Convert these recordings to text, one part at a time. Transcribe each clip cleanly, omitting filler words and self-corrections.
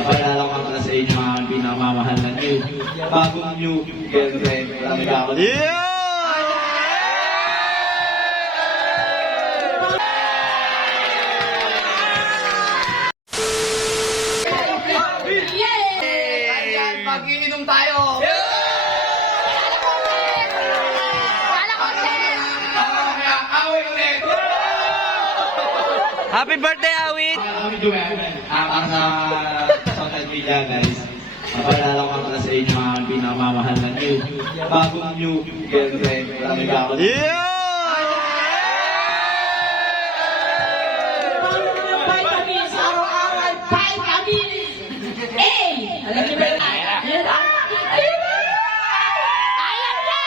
Mapalala ko pala sa inyo ang pinamamahal na bagong new girlfriend. Walang gawin. Yeah! Mag-iinom tayo! Awit ulit! Happy birthday, Awit! Para sa social media, guys. Mapalala ko pala sa inyo ang pinamamahal na bagong new girlfriend. Walang gawin. Yeah! Vitamins, araw-araw, vitamins! Eh! Alam niyo ba yun? Ayan na! Ayan na!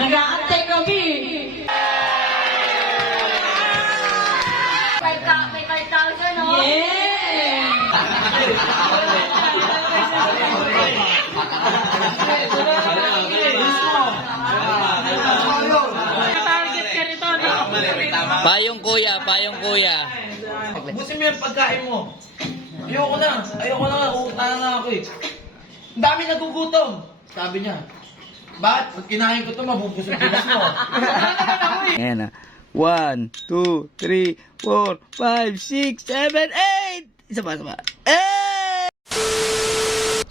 Nag-aantay kami! May 5,000, no? Yeah! Target ka rito, no? Payong kuya, payong kuya. Busin mo yung pagkain mo. Ayoko na, uutang na ako eh. Ang dami nagugutom. Sabi niya, bakit? Pag kinain ko ito, mabubusog-bubos mo. Ayan na. 1, 2, 3, 4, 5, 6, 7, 8! Isa pa, isa pa.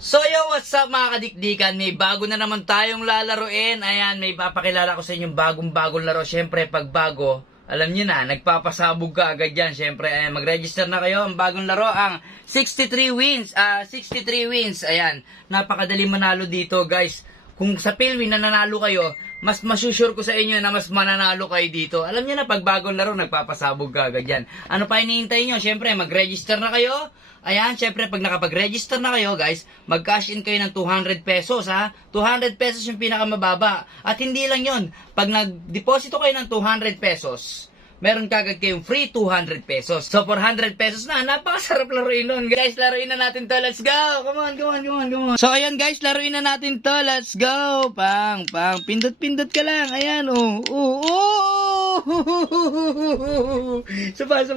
So yo, what's up mga kadikdikan? May bago na naman tayong lalaruin. Ayan, may papakilala ko sa inyong bagong laro. Siyempre, pag bago, alam nyo na, nagpapasabog ka agad yan. Siyempre, ayan, mag-register na kayo. Ang bagong laro, ang 63 wins. 63 wins. Ayan, napakadali manalo dito, guys. Kung sa Pilwin na nanalo kayo, mas masusure ko sa inyo na mas mananalo kayo dito. Alam niyo na, pag bagong laro, nagpapasabog ka agad yan. Ano pa hinihintay nyo? Siyempre, mag-register na kayo. Ayan, siyempre, pag nakapag-register na kayo, guys, mag-cash in kayo ng 200 pesos, ha? 200 pesos yung pinakamababa. At hindi lang yon, pag nag-deposito kayo ng 200 pesos, meron kagad kayong free 200 pesos. So, 400 pesos na. Napakasarap laruin nun. Guys, laruin na natin to. Let's go! Come on, come on, come on, come on. So, ayan guys, laruin na natin to. Let's go! Pang. Pindot-pindot ka lang. Ayan, oh. Saba.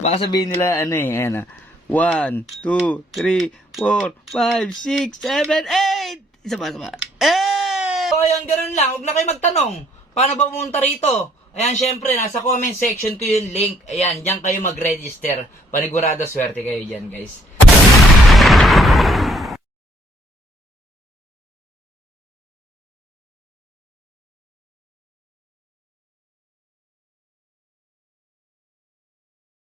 Baka sabihin nila, ano eh. Ayan, 1, 2, 3, 4, 5, 6, 7, 8! Saba. So, ayan, ganun lang. Huwag na kayo magtanong. Paano ba pumunta rito? Ayan, syempre, nasa comment section ko yung link. Ayan, diyan kayo mag-register. Panigurado, swerte kayo dyan, guys.